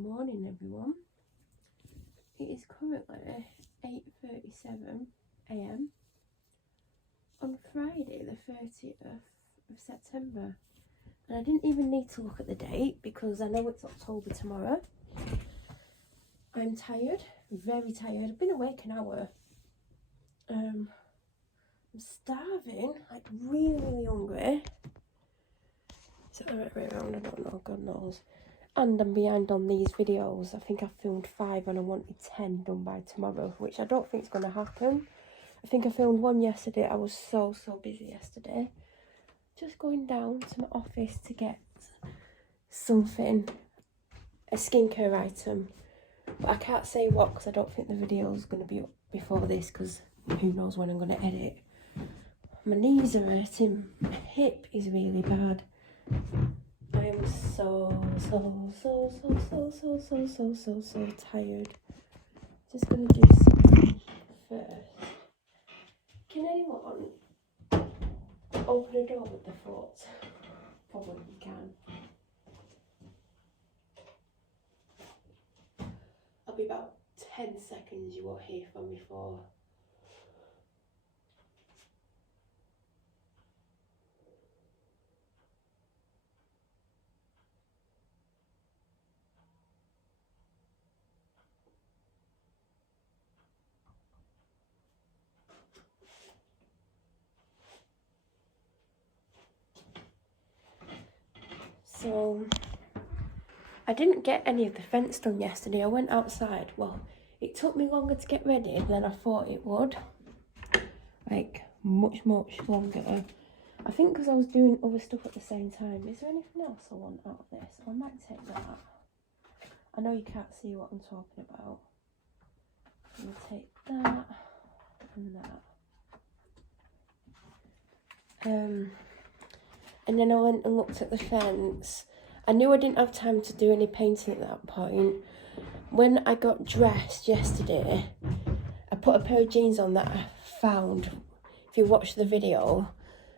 morning everyone. It is currently 8:37 AM on Friday the 30th of September, and I didn't even need to look at the date because I know it's October tomorrow. I'm tired, very tired. I've been awake an hour. I'm starving, like really hungry. Is it the right way around? I don't know, God knows. And I'm behind on these videos. I think I filmed 5 and I wanted 10 done by tomorrow, which I don't think is going to happen. I think I filmed 1 yesterday. I was so busy yesterday. Just going down to my office to get something, a skincare item. But I can't say what because I don't think the video is going to be up before this, because who knows when I'm going to edit. My knees are hurting. My hip is really bad. I am so tired. Just gonna do something first. Can anyone open a door with the foot? Probably you can. I'll be about 10 seconds, you won't hear from me for. So, I didn't get any of the fence done yesterday. I went outside. Well, it took me longer to get ready than I thought it would. Like, much longer. I think because I was doing other stuff at the same time. Is there anything else I want out of this? I might take that. I know you can't see what I'm talking about. I'm going to take that and that. And then I went and looked at the fence. I knew I didn't have time to do any painting at that point. When I got dressed yesterday, I put a pair of jeans on that I found. If you watch the video,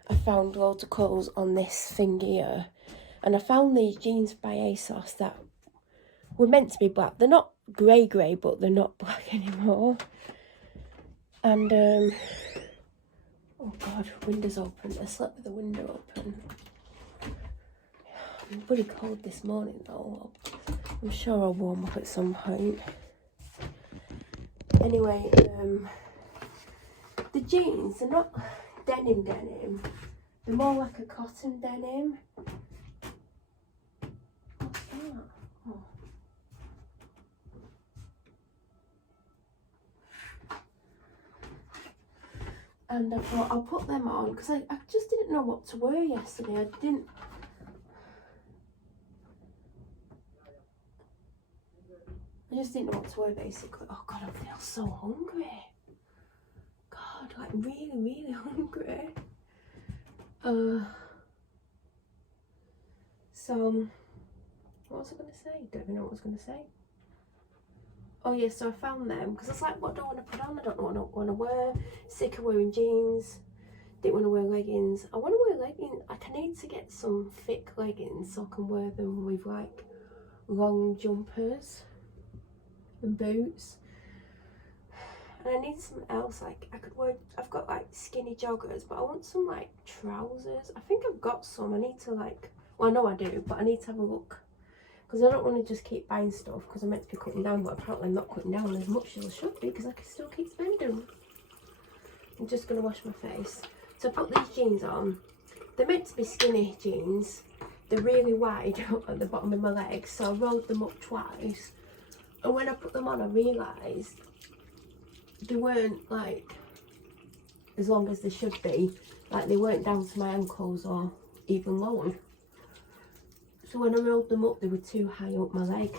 I found loads of clothes on this thing here. And I found these jeans by ASOS that were meant to be black. They're not grey, but they're not black anymore. And, oh God, window's open. I slept with the window open. I'm pretty cold this morning though. I'm sure I'll warm up at some point. Anyway, the jeans, they're not denim. They're more like a cotton denim. What's that? Oh. And I thought I'll put them on because I just didn't know what to wear yesterday. I just didn't know what to wear basically. Oh God, I feel so hungry. God, like really hungry. So, what was I going to say? Don't even know what I was going to say. Oh yeah, so I found them because I was like, what do I want to put on? I don't know what I want to wear. Sick of wearing jeans. Didn't want to wear leggings. I want to wear leggings. Like, I need to get some thick leggings so I can wear them with like long jumpers and boots. And I need something else. Like, I could wear, I've got like skinny joggers, but I want some like trousers. I think I've got some. I need to like, well, I know I do, but I need to have a look. Because I don't want to just keep buying stuff because I'm meant to be cutting down, but apparently I'm not cutting down as much as I should be because I can still keep spending. I'm just going to wash my face. So I put these jeans on. They're meant to be skinny jeans. They're really wide at the bottom of my legs, so I rolled them up twice. And when I put them on, I realised they weren't like as long as they should be. Like, they weren't down to my ankles or even lower. So when I rolled them up, they were too high up my leg.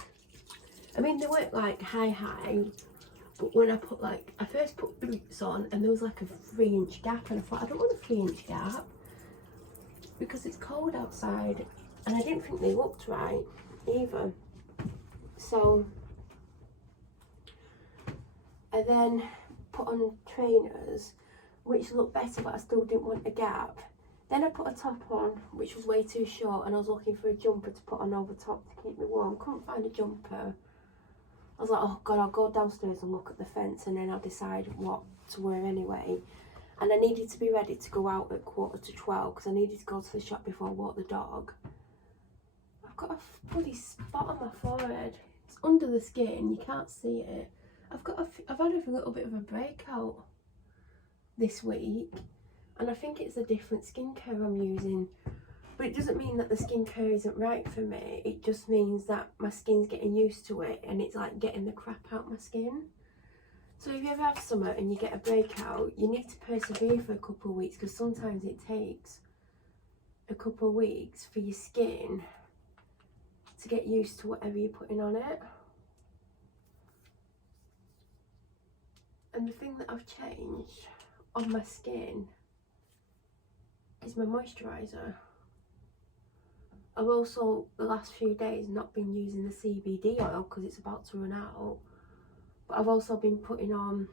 I mean, they weren't like high, but when I put like, I first put boots on and there was like a 3-inch gap, and I thought, I don't want a 3-inch gap because it's cold outside, and I didn't think they looked right either. So I then put on trainers which looked better, but I still didn't want a gap. Then I put a top on, which was way too short, and I was looking for a jumper to put on over top to keep me warm. Couldn't find a jumper. I was like, oh God, I'll go downstairs and look at the fence and then I'll decide what to wear anyway. And I needed to be ready to go out at 11:45 because I needed to go to the shop before I walk the dog. I've got a bloody spot on my forehead. It's under the skin, you can't see it. I've had a little bit of a breakout this week, and I think it's a different skincare I'm using. But it doesn't mean that the skincare isn't right for me. It just means that my skin's getting used to it, and it's like getting the crap out my skin. So if you ever have summer and you get a breakout, you need to persevere for a couple of weeks, because sometimes it takes a couple of weeks for your skin to get used to whatever you're putting on it. And the thing that I've changed on my skin is my moisturiser. I've also, the last few days, not been using the CBD oil because it's about to run out. But I've also been putting on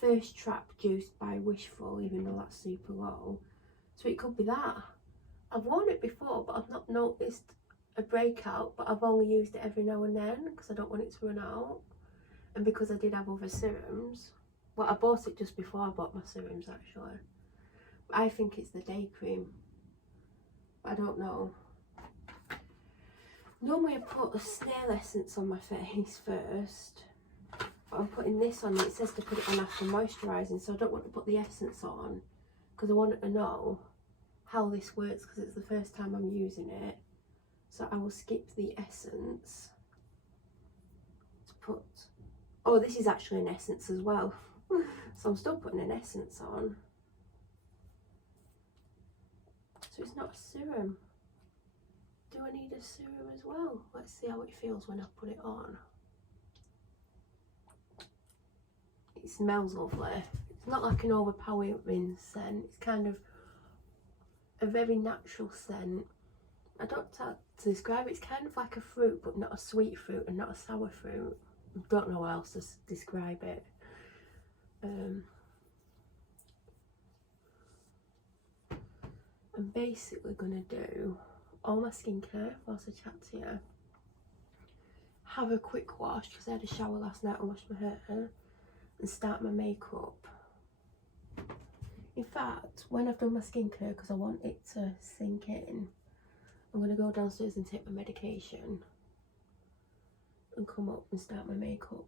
Thirst Trap juiced by Wishful, even though that's super low. So it could be that. I've worn it before, but I've not noticed a breakout. But I've only used it every now and then because I don't want it to run out. And because I did have other serums. Well, I bought it just before I bought my serums, actually. But I think it's the day cream. I don't know. Normally I put a snail essence on my face first, but I'm putting this on. It says to put it on after moisturising, so I don't want to put the essence on because I want to know how this works because it's the first time I'm using it. So I will skip the essence to put, oh, this is actually an essence as well. So I'm still putting an essence on. So it's not a serum. Do I need a serum as well? Let's see how it feels when I put it on. It smells lovely. It's not like an overpowering scent. It's kind of a very natural scent. I don't know how to describe it. It's kind of like a fruit, but not a sweet fruit and not a sour fruit. I don't know how else to describe it. I'm basically going to do all my skincare whilst I chat to you. Have a quick wash because I had a shower last night and washed my hair, and start my makeup. In fact, when I've done my skincare, because I want it to sink in, I'm going to go downstairs and take my medication and come up and start my makeup.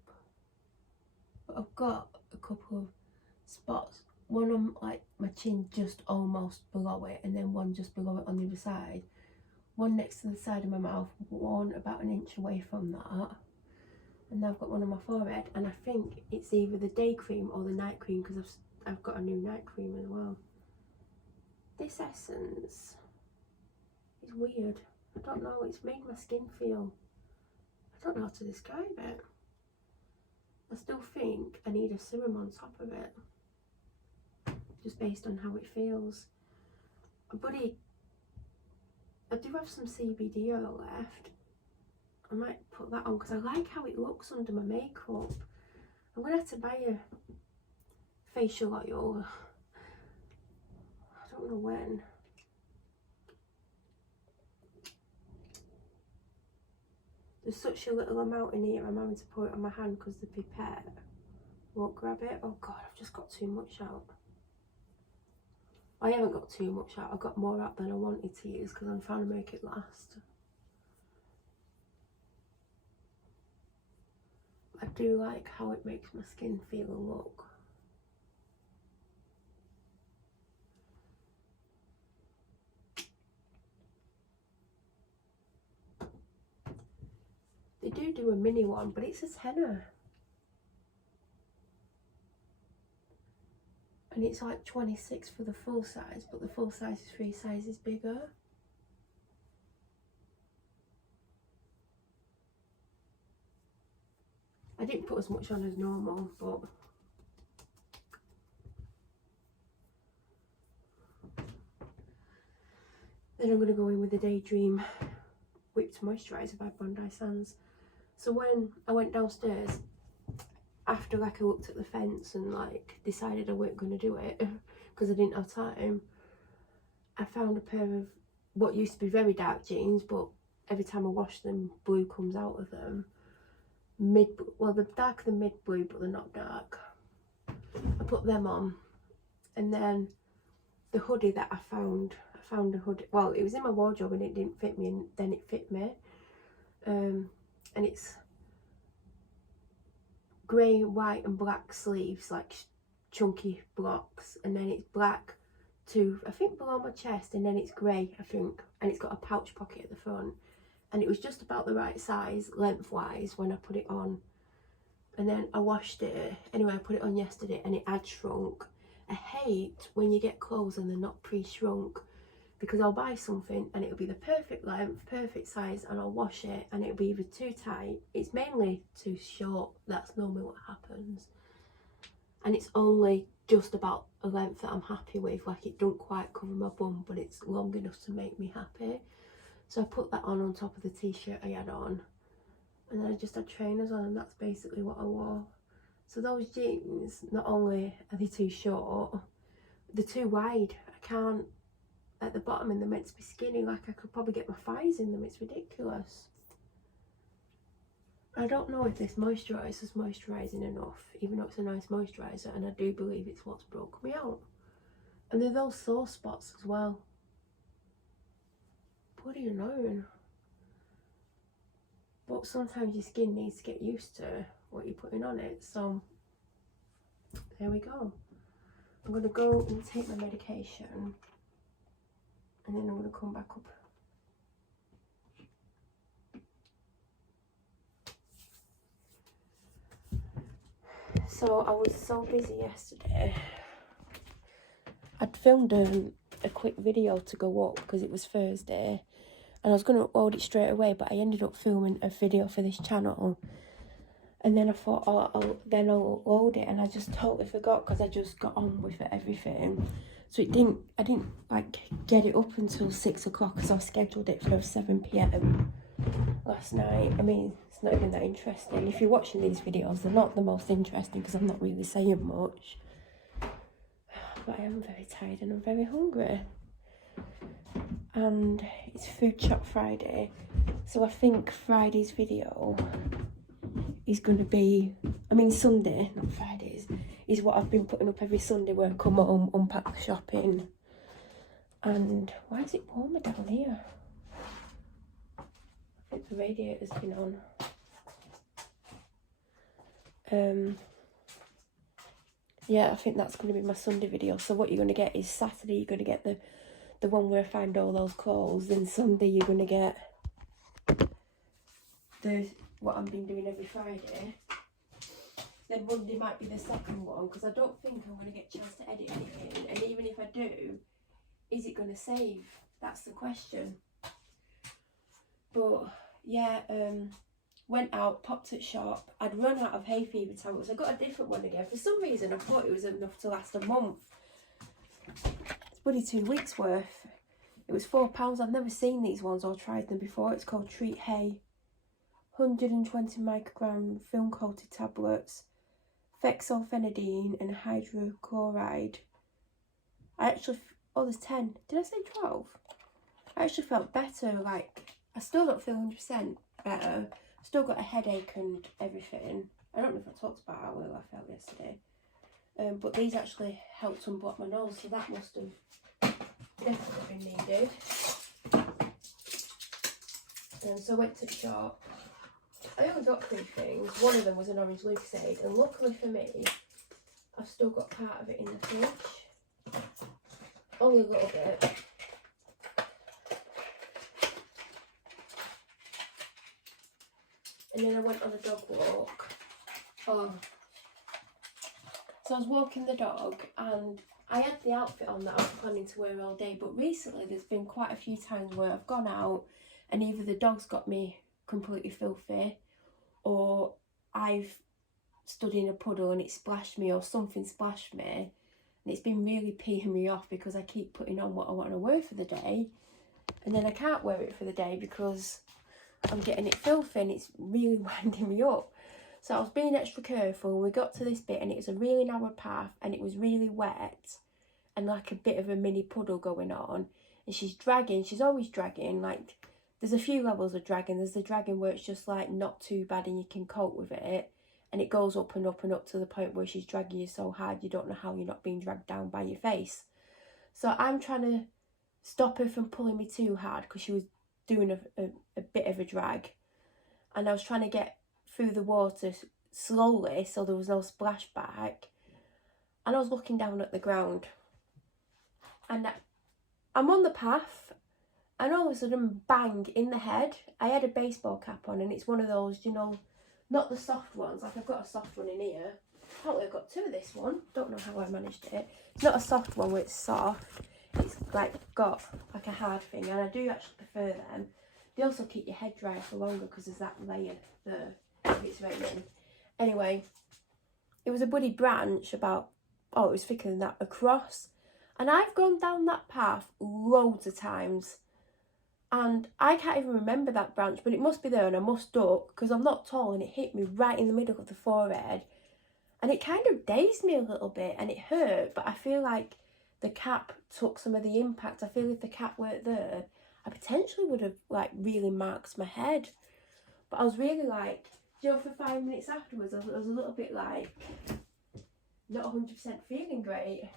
But I've got a couple of spots. One on like my chin, just almost below it, and then one just below it on the other side. One next to the side of my mouth, one about an inch away from that. And now I've got one on my forehead, and I think it's either the day cream or the night cream because I've got a new night cream as well. This essence is weird. I don't know, it's made my skin feel, I don't know how to describe it. I still think I need a serum on top of it, just based on how it feels. But I do have some CBD oil left. I might put that on because I like how it looks under my makeup. I'm going to have to buy a facial oil. I don't know when. There's such a little amount in here, I'm having to pour it on my hand because the pipette won't grab it. Oh God, I've just got too much out. I haven't got too much out, I've got more out than I wanted to use because I'm trying to make it last. I do like how it makes my skin feel and look. They do a mini one, but it's a tenner. And it's like 26 for the full size, but the full size is 3 sizes bigger. I didn't put as much on as normal, but then I'm going to go in with the Daydream Whipped Moisturiser by Bondi Sands. So when I went downstairs, after like I looked at the fence and like decided I weren't going to do it because I didn't have time, I found a pair of what used to be very dark jeans, but every time I wash them, blue comes out of them. Well, they're darker than mid blue, but they're not dark. I put them on, and then the hoodie that I found a hoodie, well, it was in my wardrobe and it didn't fit me, and then it fit me. And it's grey, white and black sleeves, like chunky blocks, and then it's black to, I think, below my chest, and then it's grey, I think, and it's got a pouch pocket at the front, and it was just about the right size lengthwise when I put it on. And then I washed it anyway. I put it on yesterday and it had shrunk. I hate when you get clothes and they're not pre-shrunk, because I'll buy something and it'll be the perfect length, perfect size, and I'll wash it and it'll be either too tight, it's mainly too short, that's normally what happens, and it's only just about a length that I'm happy with, like it don't quite cover my bum but it's long enough to make me happy. So I put that on top of the t-shirt I had on, and then I just had trainers on, and that's basically what I wore. So those jeans, not only are they too short, they're too wide. I can't, at the bottom, and they're meant to be skinny, like I could probably get my thighs in them. It's ridiculous. I don't know if this moisturisers moisturising enough, even though it's a nice moisturiser, and I do believe it's what's broke me out. And they're those sore spots as well. Bloody annoying. But sometimes your skin needs to get used to what you're putting on it, so there we go. I'm going to go and take my medication, and then I'm going to come back up. So I was so busy yesterday. I'd filmed a quick video to go up because it was Thursday, and I was going to upload it straight away, but I ended up filming a video for this channel, and then I thought, oh, I'll load it, and I just totally forgot because I just got on with everything. So I didn't like get it up until 6 o'clock because I scheduled it for 7 p.m. last night. I mean, it's not even that interesting. If you're watching these videos, they're not the most interesting because I'm not really saying much. But I am very tired and I'm very hungry. And it's Food Chat Friday, so I think Friday's video is going to be, I mean Sunday, not Fridays, is what I've been putting up every Sunday, where I come home, unpack shopping. And why is it warmer down here? I think the radiator's been on. Yeah, I think that's going to be my Sunday video. So what you're going to get is Saturday, you're going to get the one where I find all those clothes. Then Sunday, you're going to get what I've been doing every Friday. Then Monday might be the second one, because I don't think I'm going to get a chance to edit anything. And even if I do, is it going to save? That's the question. But yeah, went out, popped at shop. I'd run out of hay fever towels. I got a different one again. For some reason, I thought it was enough to last a month. It's bloody 2 weeks worth. It was £4. I've never seen these ones or tried them before. It's called Treat Hay. 120 microgram film coated tablets, fexofenadine and hydrochloride. There's 10. Did I say 12? I actually felt better. Like, I still don't feel 100% better. Still got a headache and everything. I don't know if I talked about how well I felt yesterday. But these actually helped unblock my nose, so that must have definitely been needed. So I went to the shop. I only got 3 things. One of them was an orange Lucozade, and luckily for me, I've still got part of it in the fridge. Only a little bit. And then I went on a dog walk. So I was walking the dog, and I had the outfit on that I was planning to wear all day, but recently there's been quite a few times where I've gone out and either the dog's got me completely filthy, or I've stood in a puddle and it splashed me, or something splashed me, and it's been really peeing me off because I keep putting on what I want to wear for the day, and then I can't wear it for the day because I'm getting it filthy and it's really winding me up. So I was being extra careful. We got to this bit and it was a really narrow path and it was really wet and like a bit of a mini puddle going on, and she's dragging. She's always dragging. Like, there's a few levels of dragging. There's the dragging where it's just like not too bad and you can cope with it, and it goes up and up and up to the point where she's dragging you so hard you don't know how you're not being dragged down by your face. So I'm trying to stop her from pulling me too hard because she was doing a bit of a drag, and I was trying to get through the water slowly so there was no splashback, and I was looking down at the ground, and I'm on the path, and all of a sudden, bang, in the head. I had a baseball cap on, and it's one of those, you know, not the soft ones. Like, I've got a soft one in here. Apparently I've got two of this one. Don't know how I managed it. It's not a soft one where it's soft. It's like got like a hard thing, and I do actually prefer them. They also keep your head dry for longer because there's that layer there if it's raining. Anyway, it was a bloody branch about, oh, it was thicker than that, across. And I've gone down that path loads of times, and I can't even remember that branch, but it must be there, and I must duck because I'm not tall, and it hit me right in the middle of the forehead, and it kind of dazed me a little bit, and it hurt, but I feel like the cap took some of the impact. I feel if the cap weren't there, I potentially would have like really marked my head. But I was really like, you know, for 5 minutes afterwards, I was a little bit like not 100% feeling great.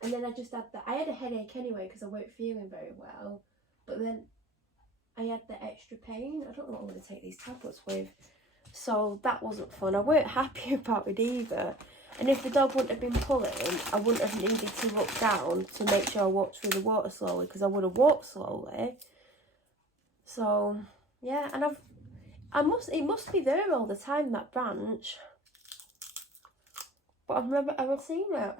And then I just had I had a headache anyway because I weren't feeling very well. But then I had the extra pain. I don't know what I'm going to take these tablets with. So that wasn't fun. I weren't happy about it either. And if the dog wouldn't have been pulling, I wouldn't have needed to look down to make sure I walked through the water slowly, because I would have walked slowly. So yeah, and it must be there all the time, that branch. But I've never ever seen it.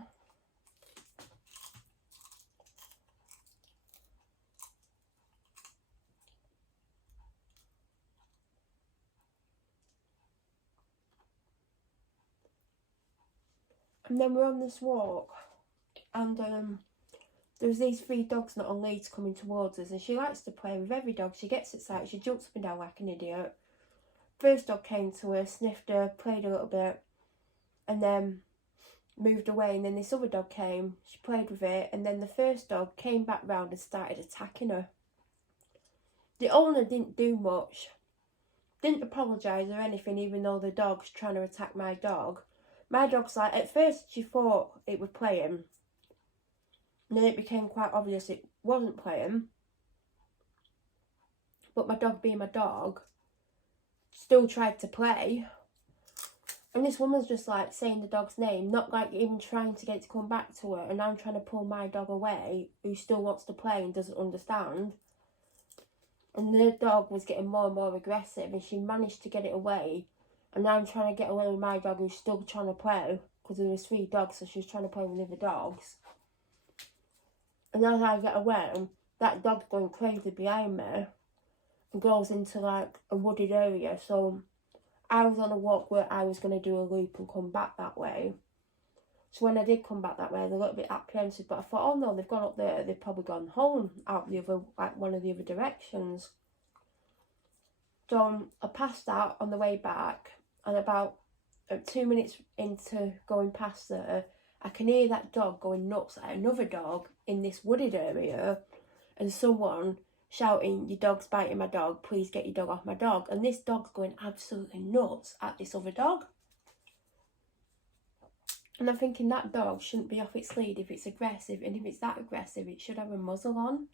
And then we're on this walk, and there's these 3 dogs not on leads coming towards us, and she likes to play with every dog. She gets excited, she jumps up and down like an idiot. First dog came to her, sniffed her, played a little bit, and then moved away. And then this other dog came, she played with it, and then the first dog came back round and started attacking her. The owner didn't do much, didn't apologise or anything, even though the dog's trying to attack my dog. My dog's like, at first she thought it was playing, and then it became quite obvious it wasn't playing. But my dog, being my dog, still tried to play. And this woman's just like saying the dog's name, not like even trying to get it to come back to her. And I'm trying to pull my dog away, who still wants to play and doesn't understand. And the dog was getting more and more aggressive, and she managed to get it away. And now I'm trying to get away with my dog, who's still trying to play, because there was 3 dogs, so she was trying to play with the other dogs. And as I get away, that dog's going crazy behind me and goes into like a wooded area. So I was on a walk where I was going to do a loop and come back that way. So when I did come back that way, I was a little bit apprehensive, but I thought, oh no, they've gone up there, they've probably gone home out the other, like one of the other directions. So I passed that on the way back, and about 2 minutes into going past there, I can hear that dog going nuts at another dog in this wooded area, and someone shouting, your dog's biting my dog, please get your dog off my dog. And this dog's going absolutely nuts at this other dog. And I'm thinking, that dog shouldn't be off its lead if it's aggressive, and if it's that aggressive, it should have a muzzle on.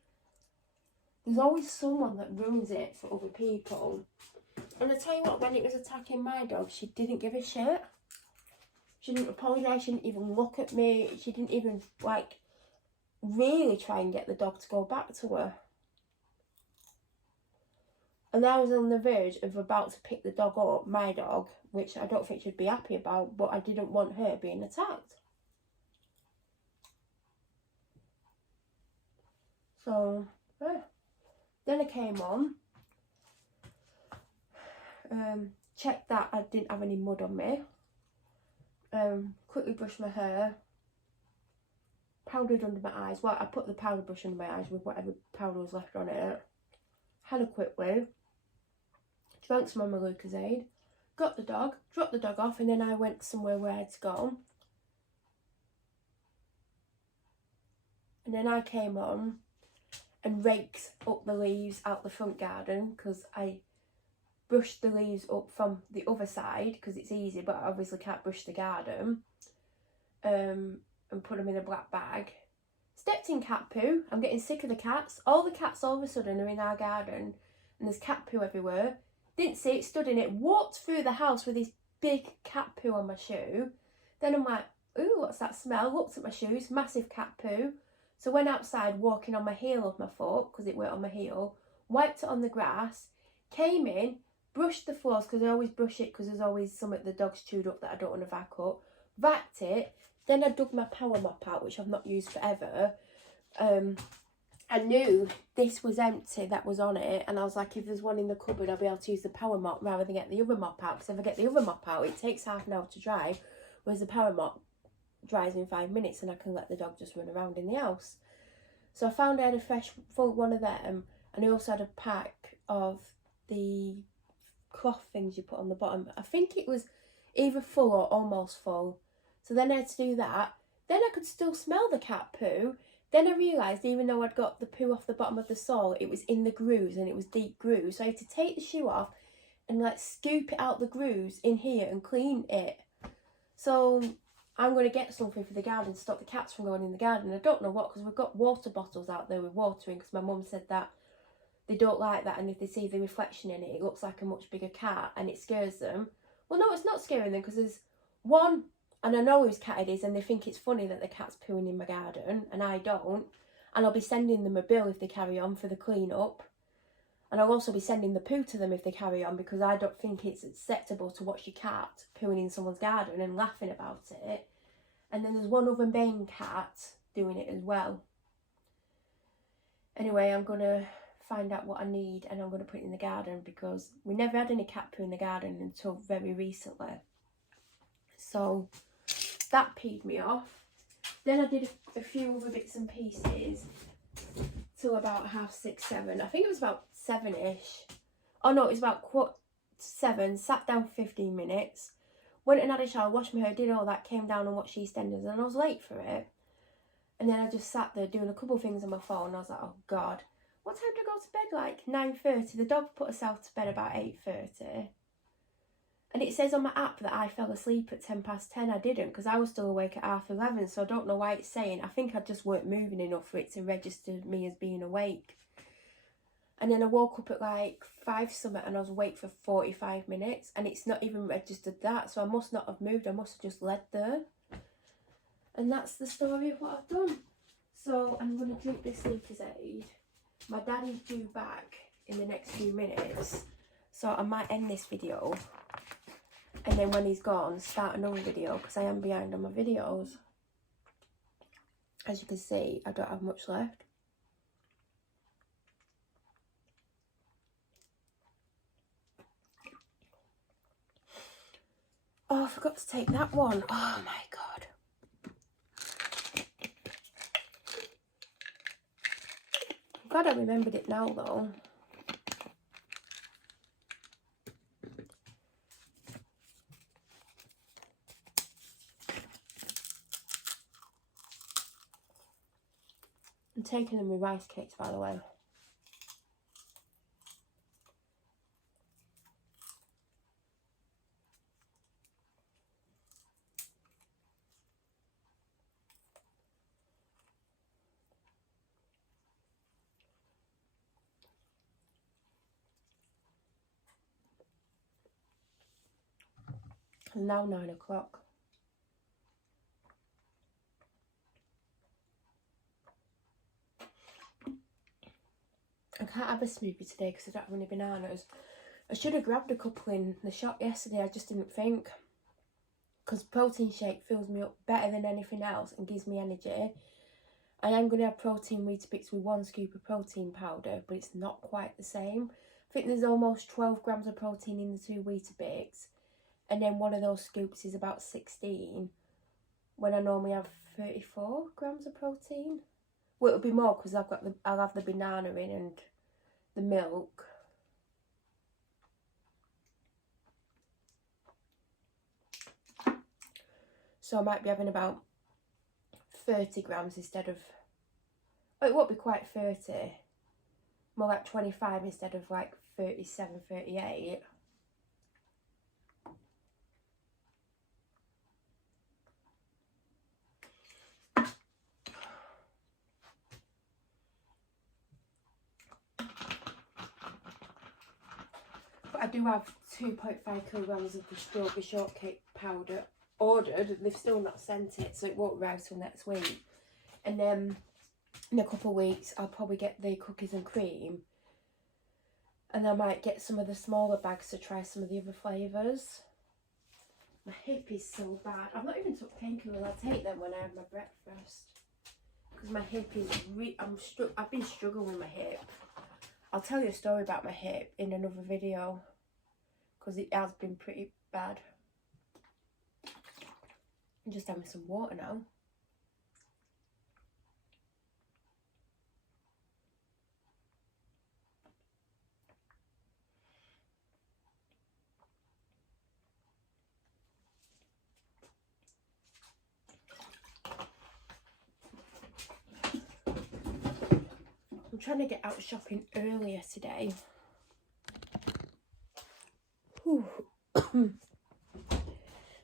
There's always someone that ruins it for other people. And I tell you what, when it was attacking my dog, she didn't give a shit. She didn't apologise, she didn't even look at me, she didn't even, like, really try and get the dog to go back to her. And I was on the verge of about to pick the dog up, my dog, which I don't think she'd be happy about, but I didn't want her being attacked. So, yeah. Then I came on, checked that I didn't have any mud on me, quickly brushed my hair, powdered under my eyes. Well, I put the powder brush under my eyes with whatever powder was left on it, had a quick wee, drank some of my Lucozade, got the dog, dropped the dog off, and then I went somewhere where I had to go. And then I came on, and rakes up the leaves out the front garden, because I brushed the leaves up from the other side because it's easy, but I obviously can't brush the garden. And put them in a black bag. Stepped in cat poo. I'm getting sick of the cats. All the cats all of a sudden are in our garden and there's cat poo everywhere. Didn't see it, stood in it, walked through the house with this big cat poo on my shoe. Then I'm like, ooh, what's that smell? Looked at my shoes, massive cat poo. So went outside walking on my heel of my foot, because it went on my heel, wiped it on the grass, came in, brushed the floors, because I always brush it because there's always something the dog's chewed up that I don't want to vac up. Vacked it. Then I dug my power mop out, which I've not used forever. I knew this was empty that was on it, and I was like, if there's one in the cupboard, I'll be able to use the power mop rather than get the other mop out, because if I get the other mop out, it takes half an hour to dry, whereas the power mop dries in 5 minutes and I can let the dog just run around in the house. So I found I had a fresh full one of them, and I also had a pack of the cloth things you put on the bottom. I think it was either full or almost full. So then I had to do that. Then I could still smell the cat poo. Then I realised, even though I'd got the poo off the bottom of the sole, it was in the grooves and it was deep grooves. So I had to take the shoe off and like scoop it out the grooves in here and clean it. So I'm going to get something for the garden to stop the cats from going in the garden. I don't know what, because we've got water bottles out there with water in, because my mum said that they don't like that, and if they see the reflection in it, it looks like a much bigger cat and it scares them. Well, no, it's not scaring them, because there's one, and I know whose cat it is, and they think it's funny that the cat's pooing in my garden, and I don't. And I'll be sending them a bill if they carry on for the clean up. And I'll also be sending the poo to them if they carry on, because I don't think it's acceptable to watch your cat pooing in someone's garden and laughing about it. And then there's one other main cat doing it as well. Anyway, I'm going to find out what I need, and I'm going to put it in the garden, because we never had any cat poo in the garden until very recently. So that peed me off. Then I did a few other bits and pieces till about 6:30, 7. I think it was about 7ish. Oh no, it was about 7. Sat down for 15 minutes. Went and had a shower, washed my hair, did all that, came down and watched EastEnders, and I was late for it. And then I just sat there doing a couple of things on my phone. I was like, oh God, what time do I go to bed? Like 9:30. The dog put herself to bed about 8:30. And it says on my app that I fell asleep at 10:10. I didn't, because I was still awake at 11:30. So I don't know why it's saying. I think I just weren't moving enough for it to register me as being awake. And then I woke up at like 5 something, and I was awake for 45 minutes. And it's not even registered that. So I must not have moved. I must have just laid there. And that's the story of what I've done. So I'm going to drink this Sleepers Aid. My daddy's due back in the next few minutes. So I might end this video. And then when he's gone, start another video, because I am behind on my videos. As you can see, I don't have much left. Oh, I forgot to take that one. Oh my God. I'm glad I remembered it now though. I'm taking them with rice cakes, by the way. It's now 9 o'clock. I can't have a smoothie today because I don't have any bananas. I should have grabbed a couple in the shop yesterday, I just didn't think. Because protein shake fills me up better than anything else and gives me energy. I am going to have protein Weetabix with 1 scoop of protein powder, but it's not quite the same. I think there's almost 12 grams of protein in the 2 Weetabix. And then one of those scoops is about 16. When I normally have 34 grams of protein. Well, it'll be more because I'll have the banana in and the milk. So I might be having about 30 grams instead of... Oh, it won't be quite 30. more like 25 instead of like 37, 38. But I do have 2.5 kilograms of the strawberry shortcake powder ordered. They've still not sent it, so it won't arrive till next week. And then in a couple of weeks, I'll probably get the cookies and cream. And I might get some of the smaller bags to try some of the other flavours. My hip is so bad. I've not even took painkillers. I'll take them when I have my breakfast. Because my hip is I've been struggling with my hip. I'll tell you a story about my hip in another video. Because it has been pretty bad. I'm just having some water now. I'm trying to get out shopping earlier today.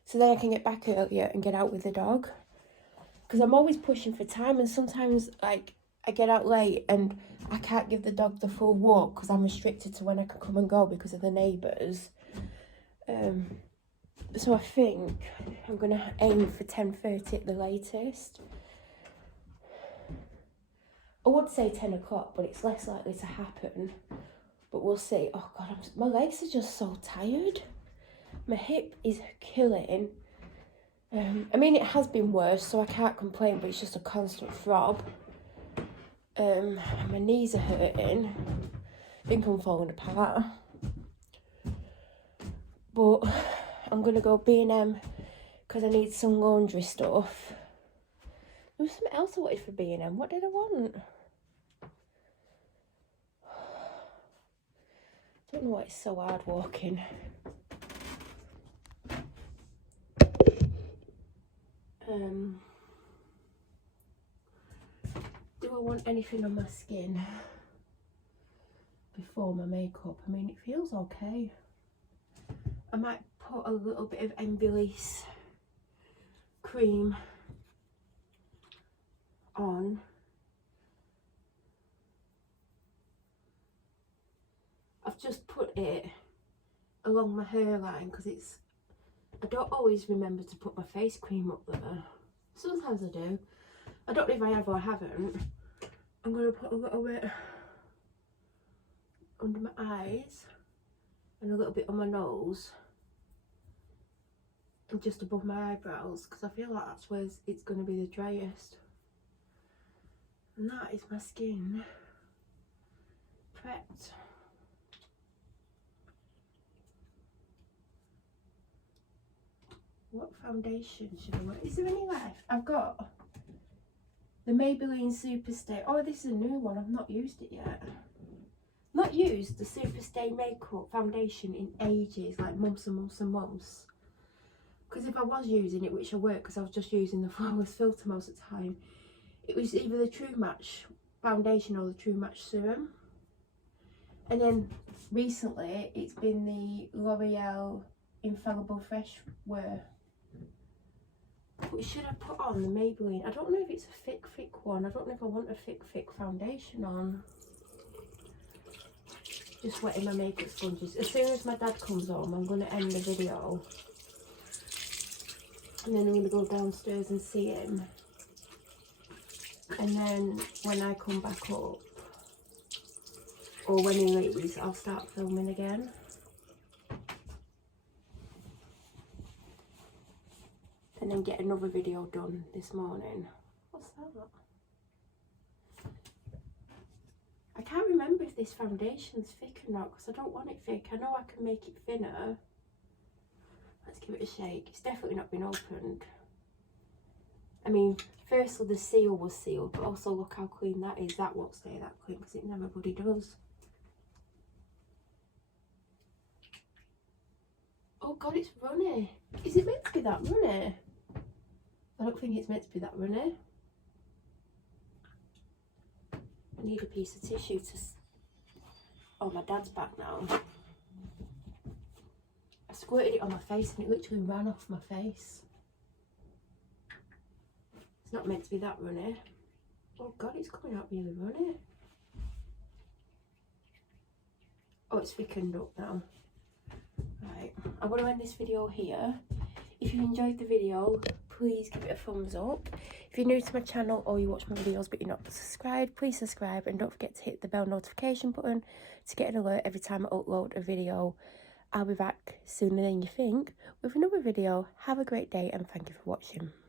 So then I can get back earlier and get out with the dog. Because I'm always pushing for time, and sometimes like I get out late and I can't give the dog the full walk because I'm restricted to when I can come and go because of the neighbours. So I think I'm going to aim for 10:30 at the latest. I would say 10 o'clock, but it's less likely to happen. But we'll see. Oh God, my legs are just so tired. My hip is killing. I mean, it has been worse, so I can't complain, but it's just a constant throb. My knees are hurting. I think I'm falling apart. But I'm going to go B&M because I need some laundry stuff. There was something else I wanted for B&M. What did I want? I don't know why it's so hard walking. Do I want anything on my skin before my makeup? I mean, it feels okay. I might put a little bit of Embellish cream on. I've just put it along my hairline because I don't always remember to put my face cream up there. Sometimes I do. I don't know if I have or haven't. I'm going to put a little bit under my eyes and a little bit on my nose and just above my eyebrows because I feel like that's where it's going to be the driest. And that is my skin prepped. What foundation should I wear? Is there any left? I've got the Maybelline Superstay. Oh, this is a new one. I've not used it yet. Not used the Superstay makeup foundation in ages, like months and months and months. Because if I was using it, which I weren't because I was just using the Flawless filter most of the time, it was either the True Match foundation or the True Match serum. And then recently it's been the L'Oreal Infallible Fresh Wear. But should I put on the Maybelline? I don't know if it's a thick one. I don't know if I want a thick foundation on. Just wetting my makeup sponges. As soon as my dad comes home, I'm going to end the video. And then I'm going to go downstairs and see him. And then when I come back up, or when he leaves, I'll start filming again. And then get another video done this morning. What's that? I can't remember if this foundation's thick or not because I don't want it thick. I know I can make it thinner. Let's give it a shake. It's definitely not been opened. I mean, firstly the seal was sealed, but also look how clean that is. That won't stay that clean because it never bloody does. Oh God, it's runny. Is it meant to be that runny? I don't think it's meant to be that runny. I need a piece of tissue to Oh, my dad's back now. I squirted it on my face and it literally ran off my face. It's not meant to be that runny. Oh God, it's coming out really runny. Oh, it's thickened up now. Right, I'm going to end this video here. If you enjoyed the video, please give it a thumbs up. If you're new to my channel or you watch my videos but you're not subscribed, please subscribe and don't forget to hit the bell notification button to get an alert every time I upload a video. I'll be back sooner than you think with another video. Have a great day and thank you for watching.